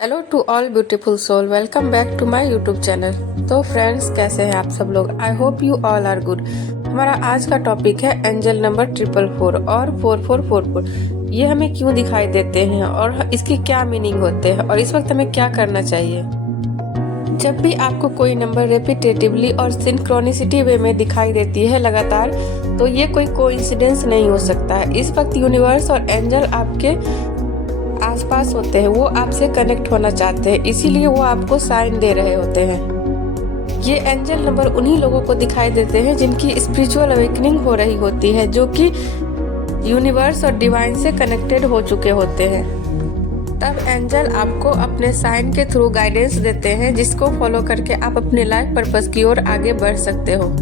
Hello to all beautiful soul, welcome back to my YouTube channel. तो friends, कैसे हैं आप सब लोग? I hope you all are good. हमारा आज का टॉपिक है एंजल नंबर 444 और 4444। ये हमें क्यों दिखाई देते हैं और इसकी क्या मीनिंग होते हैं और इस वक्त हमें क्या करना चाहिए। जब भी आपको कोई नंबर रेपिटेटिवली और सिंक्रोनिसिटी वे में दिखाई देती है लगातार, तो ये कोई कोइंसिडेंस नहीं हो सकता है। इस वक्त यूनिवर्स और एंजल आपके आसपास होते हैं, वो आपसे कनेक्ट होना चाहते हैं, इसीलिए वो आपको साइन दे रहे होते हैं। ये एंजल नंबर उन्हीं लोगों को दिखाई देते हैं जिनकी स्पिरिचुअल अवेकनिंग हो रही होती है, जो कि यूनिवर्स और डिवाइन से कनेक्टेड हो चुके होते हैं। तब एंजल आपको अपने साइन के थ्रू गाइडेंस देते हैं, जिसको फॉलो करके आप अपने लाइफ पर्पस की ओर आगे बढ़ सकते हो।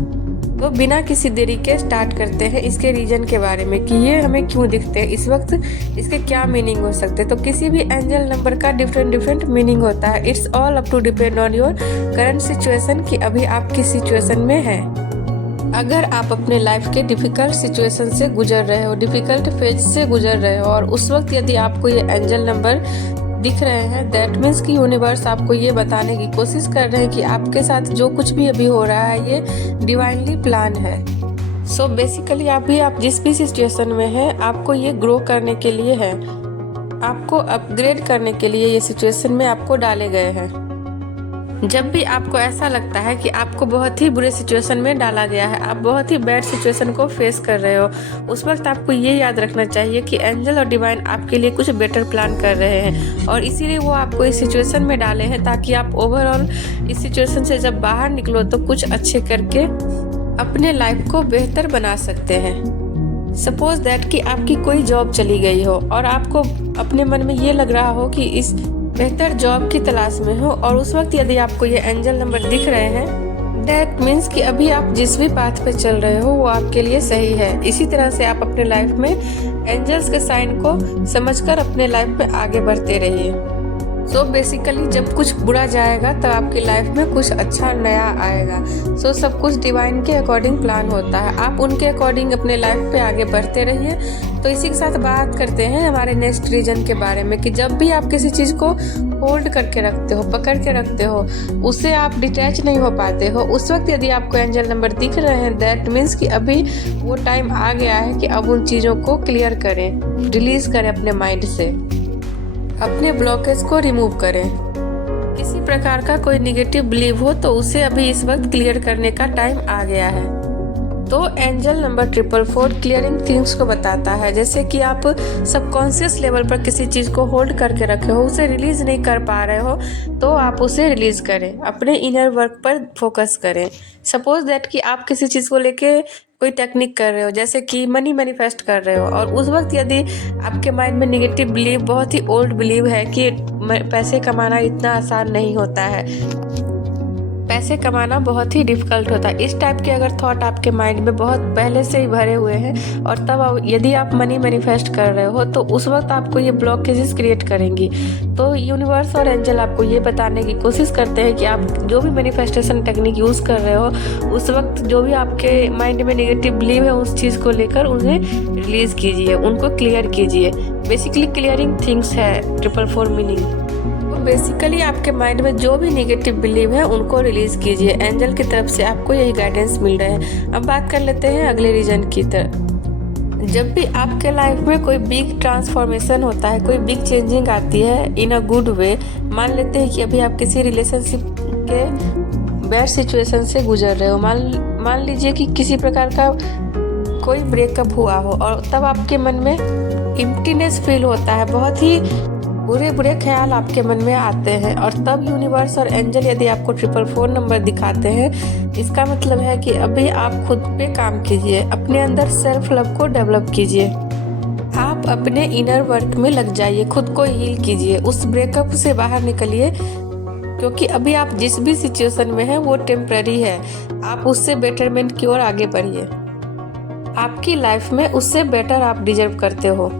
तो बिना किसी देरी के स्टार्ट करते हैं इसके रीजन के बारे में कि ये हमें क्यों दिखते हैं इस वक्त, इसके क्या मीनिंग हो सकते हैं। तो किसी भी एंजल नंबर का डिफरेंट मीनिंग होता है। It's all up to depend on your current situation कि अभी आप किस सिचुएशन में हैं। अगर आप अपने लाइफ के डिफिकल्ट सिचुएशन से गुजर रहे हो, डिफिकल्ट फेज से गुजर रहे हो, और उस वक्त यदि आपको ये एंजल नंबर दिख रहे हैं, दैट मीन्स कि यूनिवर्स आपको ये बताने की कोशिश कर रहे हैं कि आपके साथ जो कुछ भी अभी हो रहा है ये डिवाइनली प्लान है। सो बेसिकली आप जिस भी सिचुएशन में हैं, आपको ये ग्रो करने के लिए है, आपको अपग्रेड करने के लिए ये सिचुएशन में आपको डाले गए हैं। जब भी आपको ऐसा लगता है कि आपको बहुत ही बुरे सिचुएशन में डाला गया है, आप बहुत ही बैड सिचुएशन को फेस कर रहे हो, उस वक्त आपको ये याद रखना चाहिए कि एंजल और डिवाइन आपके लिए कुछ बेटर प्लान कर रहे हैं, और इसीलिए वो आपको इस सिचुएशन में डाले हैं ताकि आप ओवरऑल इस सिचुएशन से जब बाहर निकलो तो कुछ अच्छे करके अपने लाइफ को बेहतर बना सकते हैं। सपोज दैट कि आपकी कोई जॉब चली गई हो और आपको अपने मन में ये लग रहा हो कि इस बेहतर जॉब की तलाश में हो, और उस वक्त यदि आपको ये एंजल नंबर दिख रहे हैं, दैट मीन्स कि अभी आप जिस भी पाथ पे चल रहे हो वो आपके लिए सही है। इसी तरह से आप अपने लाइफ में एंजल्स के साइन को समझकर अपने लाइफ में आगे बढ़ते रहिए। सो बेसिकली जब कुछ बुरा जाएगा तब आपकी लाइफ में कुछ अच्छा नया आएगा। सो सब कुछ डिवाइन के अकॉर्डिंग प्लान होता है, आप उनके अकॉर्डिंग अपने लाइफ पे आगे बढ़ते रहिए। तो इसी के साथ बात करते हैं हमारे नेक्स्ट रीजन के बारे में कि जब भी आप किसी चीज़ को होल्ड करके रखते हो, पकड़ के रखते हो, उससे आप डिटैच नहीं हो पाते हो, उस वक्त यदि आपको एंजल नंबर दिख रहे हैं, दैट मीन्स कि अभी वो टाइम आ गया है कि अब उन चीज़ों को क्लियर करें, रिलीज करें अपने माइंड से, अपने ब्लॉकेज को रिमूव करें। किसी प्रकार का कोई निगेटिव बिलीव हो तो उसे अभी इस वक्त क्लियर करने का टाइम आ गया है। तो एंजल नंबर 444 क्लियरिंग थिंग्स को बताता है, जैसे कि आप सबकॉन्शियस लेवल पर किसी चीज़ को होल्ड करके रखे हो, उसे रिलीज नहीं कर पा रहे हो, तो आप उसे रिलीज करें, अपने इनर वर्क पर फोकस करें। सपोज दैट कि आप किसी चीज़ को लेके कोई टेक्निक कर रहे हो, जैसे कि मनी मैनिफेस्ट कर रहे हो, और उस वक्त यदि आपके माइंड में निगेटिव बिलीव, बहुत ही ओल्ड बिलीव है कि पैसे कमाना इतना आसान नहीं होता है, पैसे कमाना बहुत ही डिफिकल्ट होता है, इस टाइप के अगर थॉट आपके माइंड में बहुत पहले से ही भरे हुए हैं, और तब यदि आप मनी मैनिफेस्ट कर रहे हो, तो उस वक्त आपको ये ब्लॉकेजेस क्रिएट करेंगी। तो यूनिवर्स और एंजल आपको ये बताने की कोशिश करते हैं कि आप जो भी मैनिफेस्टेशन टेक्निक यूज़ कर रहे हो, उस वक्त जो भी आपके माइंड में नेगेटिव बिलीव है, उस चीज़ को लेकर उन्हें रिलीज कीजिए, उनको क्लियर कीजिए। बेसिकली क्लियरिंग थिंग्स है 444 मीनिंग। बेसिकली आपके माइंड में जो भी नेगेटिव बिलीव है उनको रिलीज कीजिए। एंजल की तरफ से आपको यही गाइडेंस मिल रहा है। अब बात कर लेते हैं अगले रीजन की तरफ। जब भी आपके लाइफ में कोई बिग ट्रांसफॉर्मेशन होता है, कोई बिग चेंजिंग आती है इन अ गुड वे, मान लेते हैं कि अभी आप किसी रिलेशनशिप के बैड सिचुएशन से गुजर रहे हो, मान लीजिए कि किसी प्रकार का कोई ब्रेकअप हुआ हो, और तब आपके मन में एम्प्टीनेस फील होता है, बहुत ही बुरे ख्याल आपके मन में आते हैं, और तब यूनिवर्स और एंजल यदि आपको 444 नंबर दिखाते हैं, इसका मतलब है कि अभी आप खुद पे काम कीजिए, अपने अंदर सेल्फ लव को डेवलप कीजिए, आप अपने इनर वर्क में लग जाइए, खुद को हील कीजिए, उस ब्रेकअप से बाहर निकलिए, क्योंकि अभी आप जिस भी सिचुएशन में हैं वो टेम्पररी है, आप उससे बेटरमेंट की ओर आगे बढ़िए, आपकी लाइफ में उससे बेटर आप डिजर्व करते हो।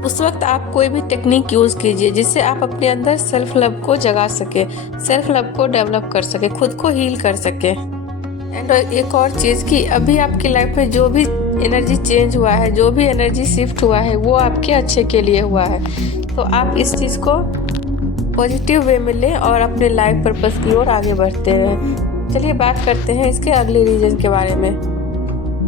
उस वक्त आप कोई भी टेक्निक यूज़ कीजिए जिससे आप अपने अंदर सेल्फ लव को जगा सके, सेल्फ लव को डेवलप कर सके, खुद को हील कर सके। एंड एक और चीज़ कि अभी आपकी लाइफ में जो भी एनर्जी चेंज हुआ है, जो भी एनर्जी शिफ्ट हुआ है, वो आपके अच्छे के लिए हुआ है। तो आप इस चीज़ को पॉजिटिव वे में लें और अपने लाइफ पर्पस की ओर आगे बढ़ते रहें। चलिए बात करते हैं इसके अगले रीजन के बारे में।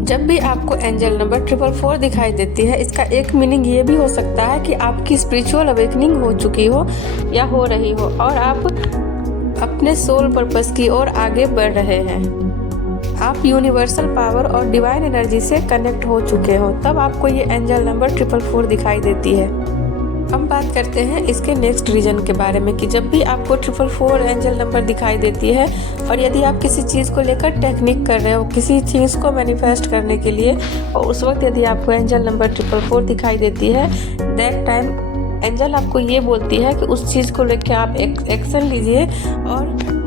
जब भी आपको एंजल नंबर 444 दिखाई देती है, इसका एक मीनिंग ये भी हो सकता है कि आपकी स्पिरिचुअल अवेकनिंग हो चुकी हो या हो रही हो और आप अपने सोल पर्पस की ओर आगे बढ़ रहे हैं। आप यूनिवर्सल पावर और डिवाइन एनर्जी से कनेक्ट हो चुके हो, तब आपको ये एंजल नंबर 444 दिखाई देती है। हम बात करते हैं इसके नेक्स्ट रीजन के बारे में कि जब भी आपको 444 एंजल नंबर दिखाई देती है और यदि आप किसी चीज़ को लेकर टेक्निक कर रहे हो, किसी चीज़ को मैनिफेस्ट करने के लिए, और उस वक्त यदि आपको एंजल नंबर 444 दिखाई देती है, दैट टाइम एंजल आपको ये बोलती है कि उस चीज़ को लेकर आप एक्शन लीजिए और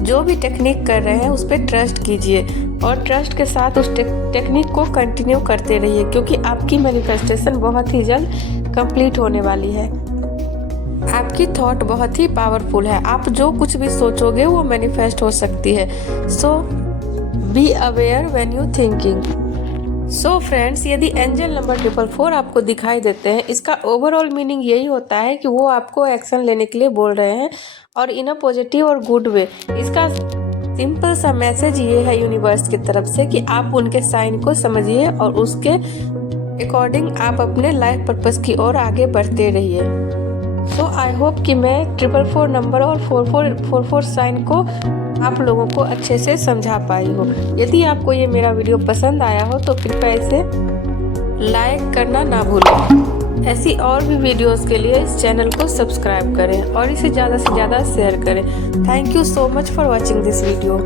जो भी टेक्निक कर रहे हैं उस पर ट्रस्ट कीजिए और ट्रस्ट के साथ उस टेक्निक को कंटिन्यू करते रहिए, क्योंकि आपकी मैनिफेस्टेशन बहुत ही जल्द कंप्लीट होने वाली है। आपकी थॉट बहुत ही पावरफुल है, आप जो कुछ भी सोचोगे वो मैनिफेस्ट हो सकती है। So be aware when you thinking. So friends, यदि एंजल नंबर 444 आपको दिखाई देते हैं, इसका ओवरऑल मीनिंग यही होता है कि वो आपको एक्शन लेने के लिए बोल रहे हैं और इन अ पॉजिटिव और गुड वे। इसका सिंपल सा मैसेज ये है यूनिवर्स की तरफ से कि आप उनके साइन को समझिए और उसके अकॉर्डिंग आप अपने लाइफ पर्पस की ओर आगे बढ़ते रहिए। सो आई होप कि मैं 444 नंबर और 4444 साइन को आप लोगों को अच्छे से समझा पाई हो। यदि आपको ये मेरा वीडियो पसंद आया हो तो कृपया इसे लाइक करना ना भूलें। ऐसी और भी वीडियोस के लिए इस चैनल को सब्सक्राइब करें और इसे ज़्यादा से ज़्यादा शेयर करें। Thank you so much for watching this video.